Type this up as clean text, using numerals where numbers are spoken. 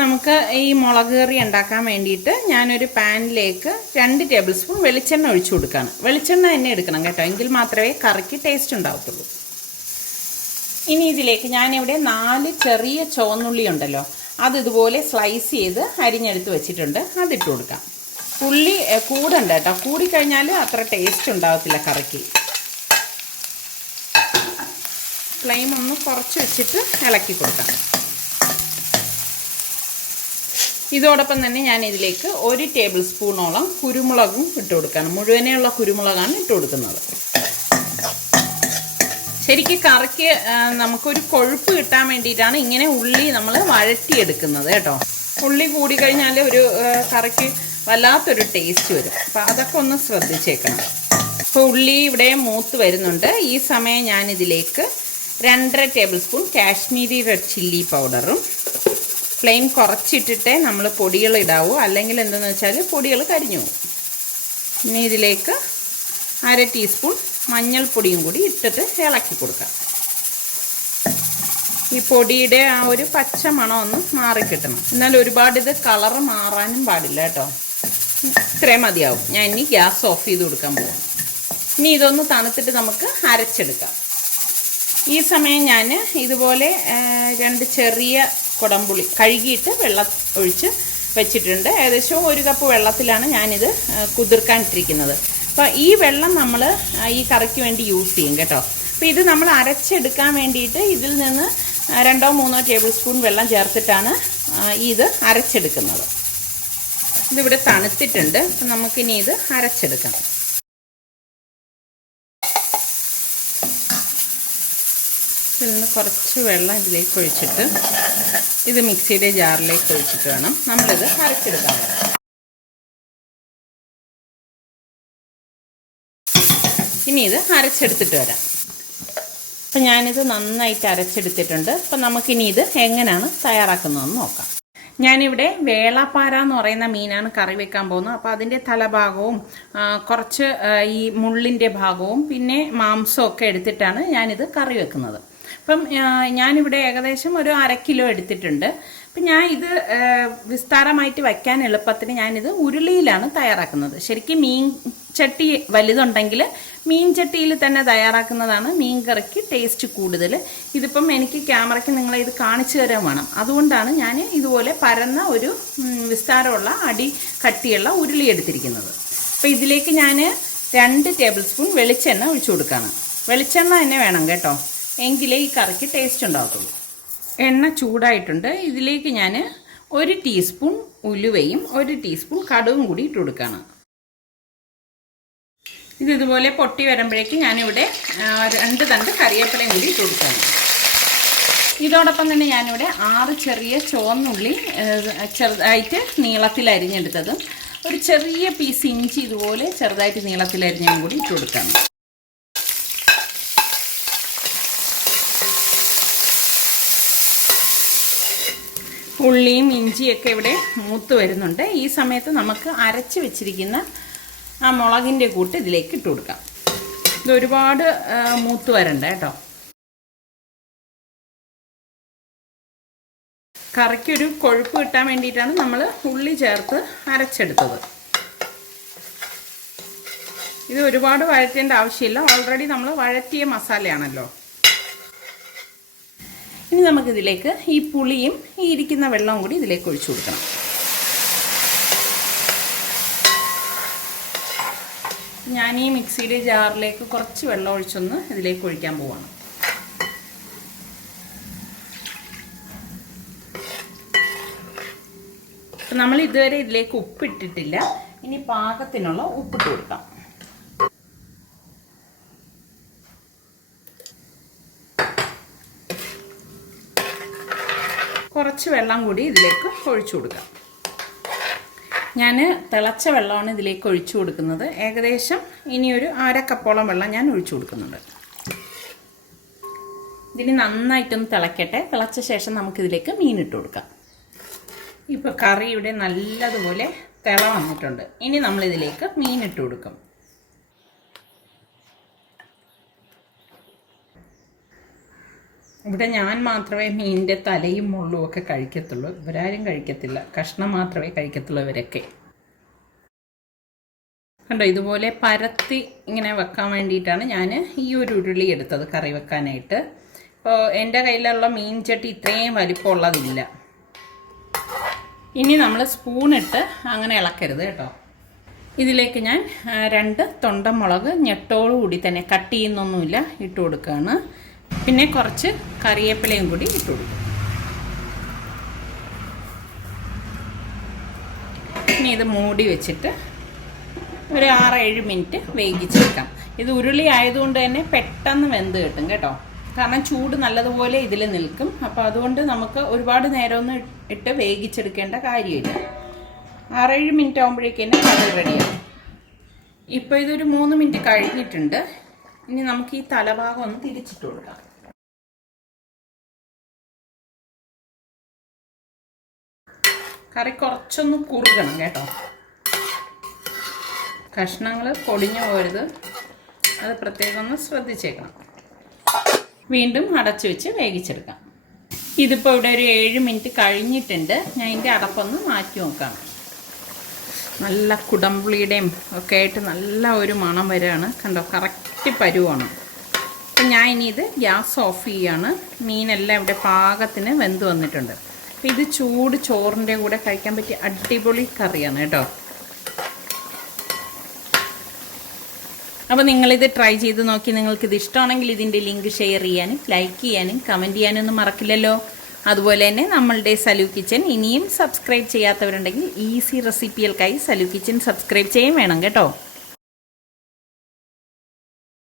നമുക്ക് ഈ മുളക് കറി ഉണ്ടാക്കാൻ വേണ്ടിയിട്ട് ഞാനൊരു പാനിലേക്ക് 2 ടേബിൾ സ്പൂൺ വെളിച്ചെണ്ണ ഒഴിച്ചു കൊടുക്കുകയാണ്. വെളിച്ചെണ്ണ തന്നെ എടുക്കണം കേട്ടോ, എങ്കിൽ മാത്രമേ കറിക്ക് ടേസ്റ്റ് ഉണ്ടാവത്തുള്ളൂ. ഇനി ഇതിലേക്ക് ഞാനിവിടെ 4 ചെറിയ ചുവന്നുള്ളി ഉണ്ടല്ലോ, അത് ഇതുപോലെ സ്ലൈസ് ചെയ്ത് അരിഞ്ഞെടുത്ത് വെച്ചിട്ടുണ്ട്. അതിട്ട് കൊടുക്കാം. ഉള്ളി കൂടണ്ട കേട്ടോ, കൂടിക്കഴിഞ്ഞാൽ അത്ര ടേസ്റ്റ് ഉണ്ടാകത്തില്ല കറിക്ക്. ഫ്ലെയിം ഒന്ന് കുറച്ച് വെച്ചിട്ട് ഇളക്കി കൊടുക്കാം. ഇതോടൊപ്പം തന്നെ ഞാൻ ഇതിലേക്ക് 1 ടേബിൾ സ്പൂണോളം കുരുമുളകും ഇട്ട് കൊടുക്കണം. മുഴുവനെയുള്ള കുരുമുളകാണ് ഇട്ട് കൊടുക്കുന്നത്. ശരിക്കും കറിക്ക് നമുക്കൊരു കൊഴുപ്പ് കിട്ടാൻ വേണ്ടിയിട്ടാണ് ഇങ്ങനെ ഉള്ളി നമ്മൾ വഴറ്റിയെടുക്കുന്നത് കേട്ടോ. ഉള്ളി കൂടിക്കഴിഞ്ഞാൽ ഒരു കറിക്ക് വല്ലാത്തൊരു ടേസ്റ്റ് വരും. അപ്പോൾ അതൊക്കെ ഒന്ന് ശ്രദ്ധിച്ചേക്കണം. അപ്പോൾ ഉള്ളി ഇവിടെ മൂത്ത് വരുന്നുണ്ട്. ഈ സമയം ഞാനിതിലേക്ക് 2.5 table spoon Kashmiri red chilli പൗഡറും, ഫ്ലെയിം കുറച്ചിട്ടിട്ടേ നമ്മൾ പൊടികൾ ഇടാവൂ, അല്ലെങ്കിൽ എന്തെന്ന് വെച്ചാൽ പൊടികൾ കരിഞ്ഞു പോകും. ഇനി ഇതിലേക്ക് 1/2 ടീസ്പൂൺ മഞ്ഞൾപ്പൊടിയും കൂടി ഇട്ടിട്ട് ഇളക്കി കൊടുക്കാം. ഈ പൊടിയുടെ ആ ഒരു പച്ച മണം ഒന്ന് മാറിക്കിട്ടണം. എന്നാൽ ഒരുപാട് ഇത് കളറ് മാറാനും പാടില്ല കേട്ടോ. ഇത്രയും മതിയാവും. ഞാൻ ഇനി ഗ്യാസ് ഓഫ് ചെയ്ത് കൊടുക്കാൻ പോകും. ഇനി ഇതൊന്ന് തണുത്തിട്ട് നമുക്ക് അരച്ചെടുക്കാം. ഈ സമയം ഞാൻ ഇതുപോലെ 2 ചെറിയ കുടംപുളി കഴുകിയിട്ട് വെള്ളം ഒഴിച്ച് വെച്ചിട്ടുണ്ട്. ഏകദേശം 1 കപ്പ് വെള്ളത്തിലാണ് ഞാനിത് കുതിർക്കാൻ ഇട്ടിരിക്കുന്നത്. അപ്പോൾ ഈ വെള്ളം നമ്മൾ ഈ കറിക്ക് വേണ്ടി യൂസ് ചെയ്യും കേട്ടോ. അപ്പോൾ ഇത് നമ്മൾ അരച്ചെടുക്കാൻ വേണ്ടിയിട്ട് ഇതിൽ നിന്ന് 2-3 ടേബിൾ സ്പൂൺ വെള്ളം ചേർത്തിട്ടാണ് ഇത് അരച്ചെടുക്കുന്നത്. ഇതിവിടെ തണുത്തിട്ടുണ്ട്. അപ്പം നമുക്കിനി ഇത് അരച്ചെടുക്കാം. ഇതിൽ നിന്ന് കുറച്ച് വെള്ളം ഇതിലേക്ക് ഒഴിച്ചിട്ട് ഇത് മിക്സിയുടെ ജാറിലേക്ക് ഒഴിച്ചിട്ട് വേണം നമ്മളിത് അരച്ചെടുക്കാൻ. ഇനി ഇത് അരച്ചെടുത്തിട്ട് വരാം. അപ്പം ഞാനിത് നന്നായിട്ട് അരച്ചെടുത്തിട്ടുണ്ട്. അപ്പം നമുക്കിനി ഇത് എങ്ങനെയാണ് തയ്യാറാക്കുന്നതെന്ന് നോക്കാം. ഞാനിവിടെ വേളാപ്പാര എന്ന് പറയുന്ന മീനാണ് കറി വെക്കാൻ പോകുന്നത്. അപ്പോൾ അതിൻ്റെ തലഭാഗവും കുറച്ച് ഈ മുള്ളിൻ്റെ ഭാഗവും പിന്നെ മാംസമൊക്കെ എടുത്തിട്ടാണ് ഞാനിത് കറി വെക്കുന്നത്. അപ്പം ഞാനിവിടെ ഏകദേശം ഒരു 1/2 കിലോ എടുത്തിട്ടുണ്ട്. അപ്പം ഞാൻ ഇത് വിസ്താരമായിട്ട് വയ്ക്കാൻ എളുപ്പത്തിന് ഞാനിത് ഉരുളിയിലാണ് തയ്യാറാക്കുന്നത്. ശരിക്കും മീൻ ചട്ടി വലുതുണ്ടെങ്കിൽ മീൻ ചട്ടിയിൽ തന്നെ തയ്യാറാക്കുന്നതാണ് മീൻ കറിക്ക് ടേസ്റ്റ് കൂടുതൽ. ഇതിപ്പം എനിക്ക് ക്യാമറയ്ക്ക് നിങ്ങളെ ഇത് കാണിച്ചു തരാൻ വേണം, അതുകൊണ്ടാണ് ഞാൻ ഇതുപോലെ പരന്ന ഒരു വിസ്താരമുള്ള അടി കട്ടിയുള്ള ഉരുളി എടുത്തിരിക്കുന്നത്. അപ്പോൾ ഇതിലേക്ക് ഞാൻ 2 ടേബിൾ സ്പൂൺ വെളിച്ചെണ്ണ ഒഴിച്ചു കൊടുക്കുകയാണ്. വെളിച്ചെണ്ണ തന്നെ വേണം കേട്ടോ, എങ്കിലേ ഈ കറിക്ക് ടേസ്റ്റ് ഉണ്ടാകത്തുള്ളൂ. എണ്ണ ചൂടായിട്ടുണ്ട്. ഇതിലേക്ക് ഞാൻ 1 ടീസ്പൂൺ ഉലുവയും 1 ടീസ്പൂൺ കടുകും കൂടി ഇട്ട് കൊടുക്കുകയാണ്. ഇതുപോലെ പൊട്ടി വരുമ്പോഴേക്ക് ഞാനിവിടെ 2 തണ്ട് കറിവേപ്പിലയും കൂടി ഇട്ട് കൊടുക്കുകയാണ്. ഇതോടൊപ്പം തന്നെ ഞാനിവിടെ 6 ചെറിയ ചുവന്നുള്ളി ചെറുതായിട്ട് നീളത്തിൽ അരിഞ്ഞെടുത്തതും ഒരു ചെറിയ പീസ് ഇഞ്ചി ഇതുപോലെ ചെറുതായിട്ട് നീളത്തിൽ അരിഞ്ഞതും കൂടി ഇട്ട് കൊടുക്കുകയാണ്. ഉള്ളിയും ഇഞ്ചിയൊക്കെ ഇവിടെ മൂത്ത് വരുന്നുണ്ട്. ഈ സമയത്ത് നമുക്ക് അരച്ച് വെച്ചിരിക്കുന്ന ആ മുളകിൻ്റെ കൂട്ട് ഇതിലേക്ക് ഇട്ട് കൊടുക്കാം. ഇത് ഒരുപാട് മൂത്ത് വരണ്ട കേട്ടോ. കറിക്കൊരു കൊഴുപ്പ് കിട്ടാൻ വേണ്ടിയിട്ടാണ് നമ്മൾ ഉള്ളി ചേർത്ത് അരച്ചെടുത്തത്. ഇത് ഒരുപാട് വഴറ്റേണ്ട ആവശ്യമില്ല, ഓൾറെഡി നമ്മൾ വഴറ്റിയ മസാലയാണല്ലോ. ഇനി നമുക്കിതിലേക്ക് ഈ പുളിയും ഈ ഇരിക്കുന്ന വെള്ളവും കൂടി ഇതിലേക്ക് ഒഴിച്ചു കൊടുക്കണം. ഞാൻ ഈ മിക്സിയുടെ ജാറിലേക്ക് കുറച്ച് വെള്ളം ഒഴിച്ചൊന്ന് ഇതിലേക്ക് ഒഴിക്കാൻ പോവാണ്. നമ്മൾ ഇതുവരെ ഇതിലേക്ക് ഉപ്പിട്ടിട്ടില്ല. ഇനി പാകത്തിനുള്ള ഉപ്പിട്ട് കൊടുക്കാം. കുറച്ച് വെള്ളം കൂടി ഇതിലേക്ക് ഒഴിച്ചു കൊടുക്കാം. ഞാൻ തിളച്ച വെള്ളമാണ് ഇതിലേക്ക് ഒഴിച്ചു കൊടുക്കുന്നത്. ഏകദേശം ഇനിയൊരു 1/2 കപ്പോളം വെള്ളം ഞാൻ ഒഴിച്ചു കൊടുക്കുന്നുണ്ട്. ഇതിന് നന്നായിട്ടൊന്ന് തിളക്കട്ടെ. തിളച്ച ശേഷം നമുക്കിതിലേക്ക് മീനിട്ട് കൊടുക്കാം. ഇപ്പോൾ കറി ഇവിടെ നല്ലതുപോലെ തിള വന്നിട്ടുണ്ട്. ഇനി നമ്മളിതിലേക്ക് മീനിട്ട് കൊടുക്കും. ഇവിടെ ഞാൻ മാത്രമേ മീനിൻ്റെ തലയും മുള്ളും ഒക്കെ കഴിക്കത്തുള്ളൂ. ഇവരാരും കഴിക്കത്തില്ല. കഷ്ണം മാത്രമേ കഴിക്കത്തുള്ളൂ ഇവരൊക്കെ. കണ്ടോ, ഇതുപോലെ പരത്തി ഇങ്ങനെ വെക്കാൻ വേണ്ടിയിട്ടാണ് ഞാൻ ഈ ഒരു ഉരുളി എടുത്തത് കറി വെക്കാനായിട്ട്. അപ്പോൾ എൻ്റെ കയ്യിലുള്ള മീൻ ചട്ടി ഇത്രയും വലിപ്പമുള്ളതില്ല. ഇനി നമ്മൾ സ്പൂണിട്ട് അങ്ങനെ ഇളക്കരുത് കേട്ടോ. ഇതിലേക്ക് ഞാൻ 2 തൊണ്ടമുളക് ഞെട്ടോടുകൂടി തന്നെ, കട്ട് ചെയ്യുന്നൊന്നുമില്ല, ഇട്ട് കൊടുക്കുകയാണ്. പിന്നെ കുറച്ച് കറിവേപ്പിലയും കൂടി ഇട്ട് കൊടുക്കും. ഇനി ഇത് മൂടി വെച്ചിട്ട് ഒരു 6-7 മിനിറ്റ് വേവിച്ചെടുക്കാം. ഇത് ഉരുളി ആയതുകൊണ്ട് തന്നെ പെട്ടെന്ന് വെന്ത് കിട്ടും കേട്ടോ. കാരണം ചൂട് നല്ലതുപോലെ ഇതിൽ നിൽക്കും. അപ്പോൾ അതുകൊണ്ട് നമുക്ക് ഒരുപാട് നേരമൊന്നും ഇട്ട് വേവിച്ചെടുക്കേണ്ട കാര്യമില്ല. 6-7 മിനിറ്റ് ആകുമ്പോഴേക്കും കറി റെഡിയാവും. ഇപ്പോൾ ഇതൊരു 3 മിനിറ്റ് കഴിഞ്ഞിട്ടുണ്ട്. ഇനി നമുക്ക് ഈ തലഭാഗം ഒന്ന് തിരിച്ചിട്ട് കൊടുക്കാം. കറി കുറച്ചൊന്ന് കുറുകണം കേട്ടോ. കഷ്ണങ്ങൾ പൊടിഞ്ഞു പോരുത്, അത് പ്രത്യേകം ഒന്ന് ശ്രദ്ധിച്ചേക്കണം. വീണ്ടും അടച്ചു വെച്ച് വേവിച്ചെടുക്കാം. ഇതിപ്പോൾ ഇവിടെ ഒരു 7 മിനിറ്റ് കഴിഞ്ഞിട്ടുണ്ട്. ഞാൻ ഇതിൻ്റെ അടപ്പൊന്ന് മാറ്റി നോക്കാം. നല്ല കുടംപുളിയുടെയും ഒക്കെ ആയിട്ട് നല്ല ഒരു മണം വരികയാണ്. കണ്ടോ, കറക്റ്റ് പരുവാണ്. അപ്പം ഞാൻ ഇനി ഇത് ഗ്യാസ് ഓഫ് ചെയ്യുകയാണ്. മീനെല്ലാം ഇവിടെ പാകത്തിന് വെന്ത് വന്നിട്ടുണ്ട്. അപ്പം ഇത് ചൂട് ചോറിൻ്റെ കൂടെ കഴിക്കാൻ പറ്റിയ അടിപൊളി കറിയാണ് കേട്ടോ. അപ്പോൾ നിങ്ങളിത് ട്രൈ ചെയ്ത് നോക്കി. നിങ്ങൾക്കിത് ഇഷ്ടമാണെങ്കിൽ ഇതിൻ്റെ ലിങ്ക് ഷെയർ ചെയ്യാനും ലൈക്ക് ചെയ്യാനും കമൻറ്റ് ചെയ്യാനൊന്നും മറക്കില്ലല്ലോ. അതുപോലെ തന്നെ നമ്മളുടെ സലു കിച്ചൻ ഇനിയും സബ്സ്ക്രൈബ് ചെയ്യാത്തവരുണ്ടെങ്കിൽ ഈസി റെസിപ്പികൾക്കായി സലു കിച്ചൻ സബ്സ്ക്രൈബ് ചെയ്യാൻ വേണം കേട്ടോ.